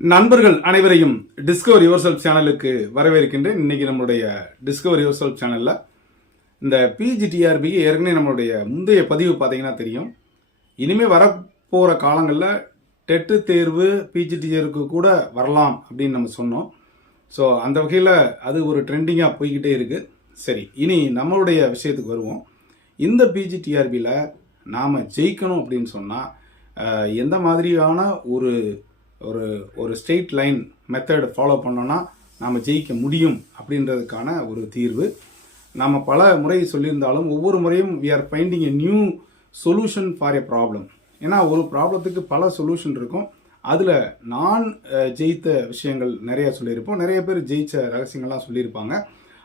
நண்பர்கள் அனைவரையும் discover your self சேனலுக்கு வரவேற்கின்றேன். இன்னைக்கு நம்மளுடைய டிஸ்கவர் யுவர் செல்ஃப் சேனலில் இந்த பிஜிடிஆர்பி ஏற்கனவே நம்மளுடைய முந்தைய பதிவு பார்த்தீங்கன்னா தெரியும். இனிமேல் வரப்போகிற காலங்களில் டெட்டு தேர்வு பிஜிடிஆருக்கு கூட வரலாம் அப்படின்னு நம்ம சொன்னோம். ஸோ அந்த வகையில் அது ஒரு ட்ரெண்டிங்காக போய்கிட்டே இருக்குது சரி இனி நம்மளுடைய விஷயத்துக்கு வருவோம். இந்த பிஜிடிஆர்பியில் நாம் ஜெயிக்கணும் அப்படின்னு சொன்னால் எந்த மாதிரியான ஒரு ஒரு ஒரு ஸ்ட்ரெயிட் லைன் மெத்தட் ஃபாலோ பண்ணோன்னா நாம் ஜெயிக்க முடியும் அப்படின்றதுக்கான ஒரு தீர்வு. நாம் பல முறை சொல்லியிருந்தாலும் ஒவ்வொரு முறையும் we are finding a new solution for a problem ஏன்னா ஒரு ப்ராப்ளத்துக்கு பல சொல்யூஷன் இருக்கும். அதில் நான் ஜெயித்த விஷயங்கள் நிறைய சொல்லியிருப்போம். நிறைய பேர் ஜெயித்த ரகசியங்கள்லாம் சொல்லியிருப்பாங்க.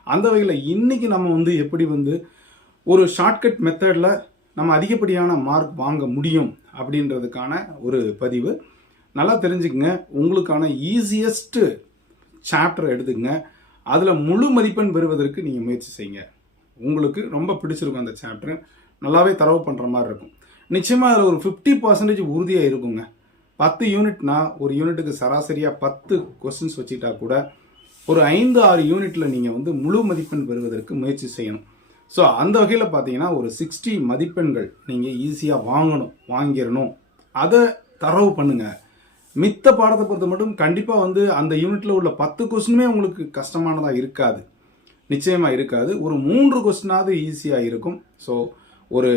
அந்த வகையில் இன்றைக்கி நம்ம வந்து எப்படி வந்து ஒரு ஷார்ட்கட் மெத்தடில் நம்ம அதிகப்படியான மார்க் வாங்க முடியும் அப்படின்றதுக்கான ஒரு பதிவு. நல்லா தெரிஞ்சுக்கங்க. உங்களுக்கான ஈஸியஸ்ட்டு சாப்டர் எடுத்துக்கங்க. அதில் முழு மதிப்பெண் பெறுவதற்கு நீங்கள் முயற்சி செய்யுங்க. உங்களுக்கு ரொம்ப பிடிச்சிருக்கும் அந்த சாப்டர் நல்லாவே தரவு பண்ணுற மாதிரி இருக்கும். நிச்சயமாக அதில் ஒரு ஃபிஃப்டி பர்சன்டேஜ் உறுதியாக இருக்குங்க. பத்து யூனிட்னா ஒரு யூனிட்டுக்கு சராசரியாக பத்து கொஸ்டின்ஸ் வச்சுக்கிட்டா கூட ஒரு ஐந்து ஆறு யூனிட்டில் நீங்கள் வந்து முழு மதிப்பெண் பெறுவதற்கு முயற்சி செய்யணும். ஸோ அந்த வகையில் பார்த்தீங்கன்னா ஒரு சிக்ஸ்டி மதிப்பெண்கள் நீங்கள் ஈஸியாக வாங்கணும் வாங்கிடணும் அதை தரவு பண்ணுங்கள் மித்த பாடத்தை பொறுத்த மட்டும் கண்டிப்பாக வந்து அந்த யூனிட்டில் உள்ள பத்து கொஸ்டினுமே உங்களுக்கு கஷ்டமானதாக இருக்காது. நிச்சயமாக இருக்காது. ஒரு மூன்று கொஸ்டினாவது ஈஸியாக இருக்கும். ஸோ ஒரு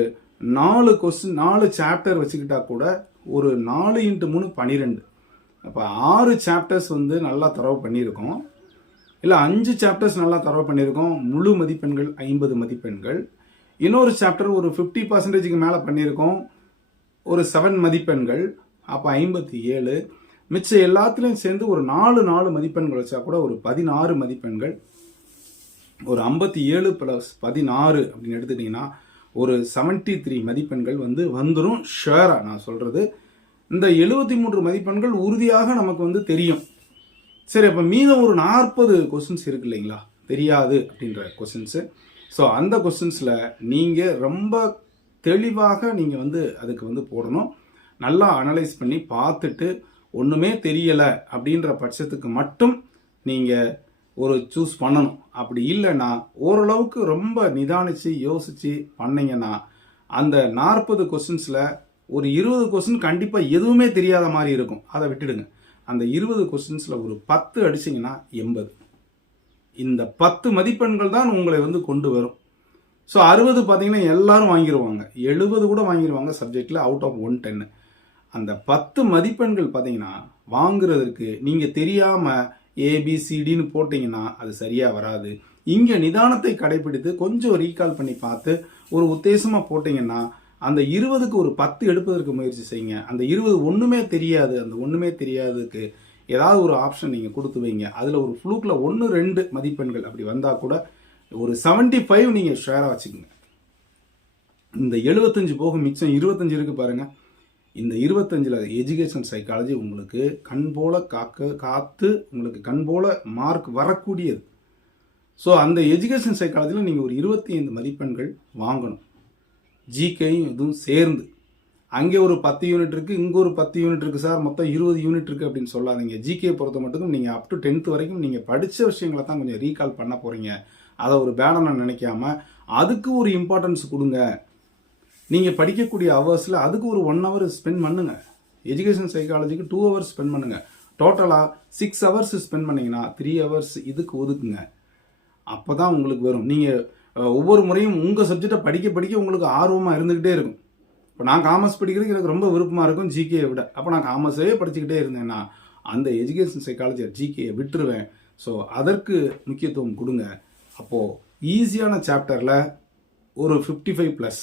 நாலு கொஸ்டின் நாலு சாப்டர் வச்சுக்கிட்டா கூட ஒரு நாலு இன்ட்டு மூணு பன்னிரெண்டு. அப்போ ஆறு சாப்டர்ஸ் வந்து நல்லா தரவு பண்ணியிருக்கோம். இல்லை அஞ்சு சாப்டர்ஸ் நல்லா தரவு பண்ணியிருக்கோம். முழு மதிப்பெண்கள் ஐம்பது மதிப்பெண்கள். இன்னொரு சாப்டர் ஒரு ஃபிஃப்டி பர்சன்டேஜுக்கு மேலே பண்ணியிருக்கோம். ஒரு செவன் மதிப்பெண்கள். அப்போ ஐம்பத்தி ஏழு மிச்சம் எல்லாத்துலேயும் சேர்ந்து ஒரு நாலு நாலு மதிப்பெண்கள் வச்சா கூட ஒரு பதினாறு மதிப்பெண்கள். ஒரு ஐம்பத்தி ஏழு ப்ளஸ் பதினாறு அப்படின்னு எடுத்துட்டிங்கன்னா ஒரு 73 த்ரீ மதிப்பெண்கள் வந்து வந்துடும் ஷேராக நான் சொல்கிறது இந்த எழுபத்தி மூன்று மதிப்பெண்கள் உறுதியாக நமக்கு வந்து தெரியும். சரி அப்போ மீதம் ஒரு நாற்பது கொஸ்டின்ஸ் இருக்கு இல்லைங்களா? தெரியாது அப்படின்ற கொஸ்டின்ஸு ஸோ அந்த கொஸ்டின்ஸில் நீங்கள் ரொம்ப தெளிவாக நீங்கள் வந்து அதுக்கு வந்து போடணும். நல்லா அனலைஸ் பண்ணி பார்த்துட்டு ஒன்றுமே தெரியலை அப்படின்ற பட்சத்துக்கு மட்டும் நீங்கள் ஒரு சூஸ் பண்ணணும். அப்படி இல்லைன்னா ஓரளவுக்கு ரொம்ப நிதானித்து யோசித்து பண்ணிங்கன்னா அந்த நாற்பது கொஸ்டின்ஸில் ஒரு இருபது கொஸ்டின் கண்டிப்பாக எதுவுமே தெரியாத மாதிரி இருக்கும். அதை விட்டுடுங்க. அந்த இருபது கொஸ்டின்ஸில் ஒரு பத்து அடிச்சிங்கன்னா எண்பது. இந்த பத்து மதிப்பெண்கள் தான் உங்களை வந்து கொண்டு வரும். ஸோ அறுபது பார்த்தீங்கன்னா எல்லாரும் வாங்கிடுவாங்க எழுபது கூட வாங்கிடுவாங்க சப்ஜெக்டில் அவுட் ஆஃப் ஒன் டென்னு அந்த பத்து மதிப்பெண்கள் பார்த்தீங்கன்னா வாங்குறதுக்கு நீங்கள் தெரியாமல் ஏபிசிடின்னு போட்டிங்கன்னா அது சரியாக வராது. இங்கே நிதானத்தை கடைபிடித்து கொஞ்சம் ரீகால் பண்ணி பார்த்து ஒரு உத்தேசமாக போட்டிங்கன்னா அந்த இருபதுக்கு ஒரு பத்து எடுப்பதற்கு முயற்சி செய்யுங்க. அந்த இருபது ஒன்றுமே தெரியாது. அந்த ஒன்றுமே தெரியாததுக்கு ஏதாவது ஒரு ஆப்ஷன் நீங்கள் கொடுத்து வைங்க. அதில் ஒரு ஃப்ளூக்கில் ஒன்று ரெண்டு மதிப்பெண்கள் அப்படி வந்தால் கூட ஒரு 75 ஃபைவ் நீங்கள் ஷேராக வச்சுக்கோங்க. இந்த எழுபத்தஞ்சு போக மிச்சம் இருபத்தஞ்சு இருக்குது பாருங்கள் இந்த இருபத்தஞ்சில் எஜுகேஷன் சைக்காலஜி உங்களுக்கு கண் போல காக்க காத்து உங்களுக்கு கண் போல மார்க் வரக்கூடியது. ஸோ அந்த எஜுகேஷன் சைக்காலஜியில் நீங்கள் ஒரு இருபத்தி ஐந்து மதிப்பெண்கள் வாங்கணும். ஜிகேயும் இதுவும் சேர்ந்து. அங்கே ஒரு பத்து யூனிட் இருக்குது இங்கே ஒரு பத்து யூனிட் இருக்குது சார் மொத்தம் இருபது யூனிட் இருக்குது அப்படின்னு சொல்லாதீங்க. ஜிகே பொறுத்த மட்டும் நீங்கள் அப் டு டென்த் வரைக்கும் நீங்கள் படித்த விஷயங்களை தான் கொஞ்சம் ரீகால் பண்ண போகிறீங்க அதை ஒரு பேடனை நினைக்காம அதுக்கு ஒரு இம்பார்ட்டன்ஸ் கொடுங்க. நீங்கள் படிக்கக்கூடிய ஹவர்ஸில் அதுக்கு ஒரு ஒன் ஹவர் ஸ்பெண்ட் பண்ணுங்கள் எஜுகேஷன் சைக்காலஜிக்கு டூ ஹவர்ஸ் ஸ்பெண்ட் பண்ணுங்கள் டோட்டலாக சிக்ஸ் ஹவர்ஸ் ஸ்பெண்ட் பண்ணிங்கன்னா த்ரீ ஹவர்ஸ் இதுக்கு ஒதுக்குங்க. அப்போ தான் உங்களுக்கு வரும். நீங்கள் ஒவ்வொரு முறையும் உங்கள் சப்ஜெக்டை படிக்க படிக்க உங்களுக்கு ஆர்வமாக இருந்துக்கிட்டே இருக்கும். இப்போ நான் காமர்ஸ் படிக்கிறதுக்கு எனக்கு ரொம்ப விருப்பமாக இருக்கும் ஜிகேயை விட. அப்போ நான் காமர்ஸே படிச்சுக்கிட்டே இருந்தேன்னா அந்த எஜுகேஷன் சைக்காலஜியை ஜிகேயை விட்டுருவேன். ஸோ அதற்கு முக்கியத்துவம் கொடுங்க. அப்போது ஈஸியான சாப்டரில் ஒரு ஃபிஃப்டி ஃபைவ் ப்ளஸ்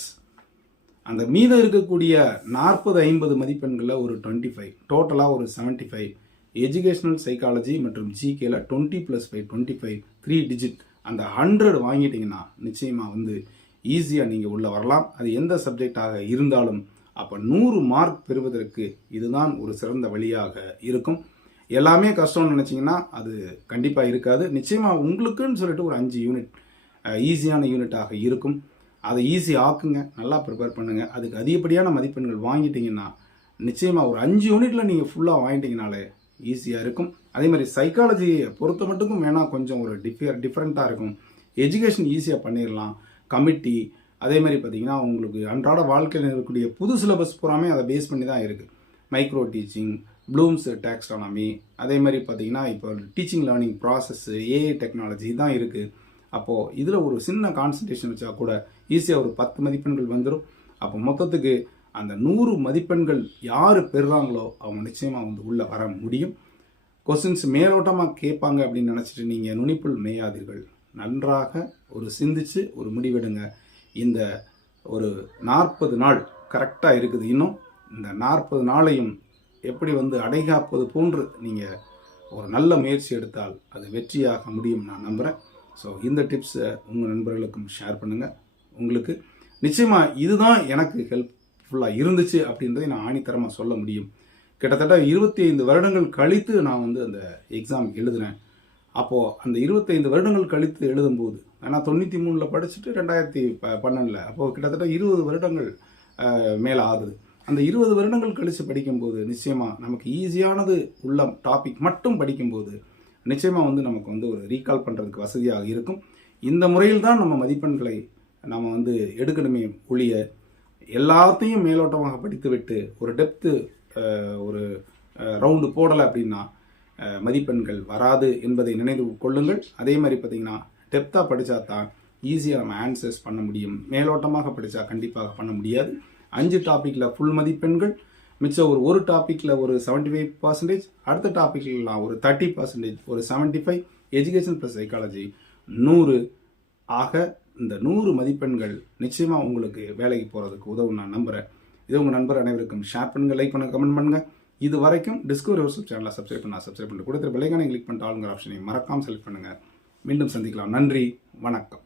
அந்த மீதம் இருக்கக்கூடிய நாற்பது ஐம்பது மதிப்பெண்களில் ஒரு டுவெண்ட்டி ஃபைவ் டோட்டலாக ஒரு 75 ஃபைவ் எஜுகேஷ்னல் சைக்காலஜி மற்றும் ஜிகேல twenty plus five twenty five three digit அந்த ஹண்ட்ரட் வாங்கிட்டீங்கன்னா நிச்சயமாக வந்து ஈஸியாக நீங்கள் உள்ளே வரலாம். அது எந்த சப்ஜெக்டாக இருந்தாலும் அப்போ நூறு மார்க் பெறுவதற்கு இதுதான் ஒரு சிறந்த வழியாக இருக்கும். எல்லாமே கஷ்டம்னு நினச்சிங்கன்னா அது கண்டிப்பாக இருக்காது. நிச்சயமாக உங்களுக்குன்னு சொல்லிட்டு ஒரு அஞ்சு யூனிட் ஈஸியான யூனிட்டாக இருக்கும். அதை ஈஸி ஆக்குங்க. நல்லா ப்ரிப்பேர் பண்ணுங்கள் அதுக்கு அதிகப்படியான மதிப்பெண்கள் வாங்கிட்டீங்கன்னா நிச்சயமாக ஒரு அஞ்சு யூனிட்டில் நீங்கள் ஃபுல்லாக வாங்கிட்டீங்கனாலே ஈஸியாக இருக்கும். அதே மாதிரி சைக்காலஜியை பொறுத்த மட்டுக்கும் வேணால் கொஞ்சம் ஒரு டிஃபியர் டிஃப்ரெண்ட்டாக இருக்கும். எஜுகேஷன் ஈஸியாக பண்ணிடலாம் கமிட்டி அதே மாதிரி பார்த்தீங்கன்னா உங்களுக்கு அன்றாட வாழ்க்கையில் இருக்கக்கூடிய புது சிலபஸ் பூராமே அதை பேஸ் பண்ணி தான் இருக்குது மைக்ரோ டீச்சிங் ப்ளூம்ஸ் டேக்ஸ்டானமி அதே மாதிரி பார்த்தீங்கன்னா இப்போ teaching learning process AI technology தான் இருக்குது அப்போது இதில் ஒரு சின்ன கான்சன்ட்ரேஷன் வச்சா கூட ஈஸியாக ஒரு பத்து மதிப்பெண்கள் வந்துடும் அப்போ மொத்தத்துக்கு அந்த நூறு மதிப்பெண்கள் யார் பெறுறாங்களோ அவங்க நிச்சயமாக வந்து உள்ளே வர முடியும். கொஸ்டின்ஸ் மேலோட்டமாக கேட்பாங்க அப்படின்னு நினச்சிட்டு நீங்கள் நுனிப்புள் மேயாதீர்கள். நன்றாக ஒரு சிந்திச்சு ஒரு முடிவெடுங்க. இந்த ஒரு நாற்பது நாள் கரெக்டாக இருக்குது. இன்னும் இந்த நாற்பது நாளையும் எப்படி வந்து அடைகாப்பது போன்று நீங்கள் ஒரு நல்ல முயற்சி எடுத்தால் அது வெற்றியாக முடியும் நான் நம்புகிறேன் ஸோ இந்த டிப்ஸை உங்கள் நண்பர்களுக்கும் ஷேர் பண்ணுங்கள் உங்களுக்கு நிச்சயமாக இதுதான் எனக்கு ஹெல்ப்ஃபுல்லாக இருந்துச்சு அப்படின்றதை நான் ஆணித்தரமாக சொல்ல முடியும். கிட்டத்தட்ட இருபத்தி ஐந்து வருடங்கள் கழித்து நான் வந்து அந்த எக்ஸாம் எழுதினேன். அப்போது அந்த இருபத்தைந்து வருடங்கள் கழித்து எழுதும்போது நான் தொண்ணூற்றி மூணில் படிச்சுட்டு ரெண்டாயிரத்தி ப பன்னெண்டில் அப்போது கிட்டத்தட்ட இருபது வருடங்கள் மேலே ஆகுது. அந்த இருபது வருடங்கள் கழித்து படிக்கும்போது நிச்சயமாக நமக்கு ஈஸியானது உள்ள டாபிக் மட்டும் படிக்கும்போது நிச்சயமாக வந்து நமக்கு வந்து ஒரு ரீகால் பண்ணுறதுக்கு வசதியாக இருக்கும். இந்த முறையில் தான் நம்ம மதிப்பெண்களை நம்ம வந்து எடுக்கணுமே ஒழிய எல்லாத்தையும் மேலோட்டமாக படித்துவிட்டு ஒரு டெப்த்து ஒரு ரவுண்டு போடலை அப்படின்னா மதிப்பெண்கள் வராது என்பதை நினைவு கொள்ளுங்கள். அதே மாதிரி பார்த்தீங்கன்னா டெப்த்தாக படித்தா தான் ஈஸியாக நம்ம ஆன்சர்ஸ் பண்ண முடியும். மேலோட்டமாக படித்தா கண்டிப்பாக பண்ண முடியாது. அஞ்சு டாப்பிக்கில் ஃபுல் மதிப்பெண்கள் மிச்சம் ஒரு ஒரு டாப்பிக்கில் ஒரு 75% ஃபைவ் பர்சன்டேஜ் அடுத்த டாப்பிக்லாம் ஒரு தேர்ட்டி பர்சன்டேஜ் ஒரு 75 ஃபைவ் எஜுகேஷன் ப்ளஸ் சைக்காலஜி நூறு ஆக இந்த நூறு மதிப்பெண்கள் நிச்சயமாக உங்களுக்கு வேலைக்கு போகிறதுக்கு உதவும் நான் நம்புகிறேன் இது உங்கள் நண்பர் அனைவருக்கும் ஷேர் பண்ணுங்கள் லைக் பண்ணுங்கள் கமெண்ட் பண்ணுங்கள் இது வரைக்கும் டிஸ்கவரி யூடியூப் சேனலை சப்ஸ்கிரைப் பண்ண சப்ஸ்கிரைப் பண்ணி கொடுத்துரு விலைக்கான கிளிக் பண்ணிட்டு ஆளுங்கிற ஆப்ஷனை மறக்காமல் செலக்ட் பண்ணுங்கள் மீண்டும் சந்திக்கலாம். நன்றி வணக்கம்.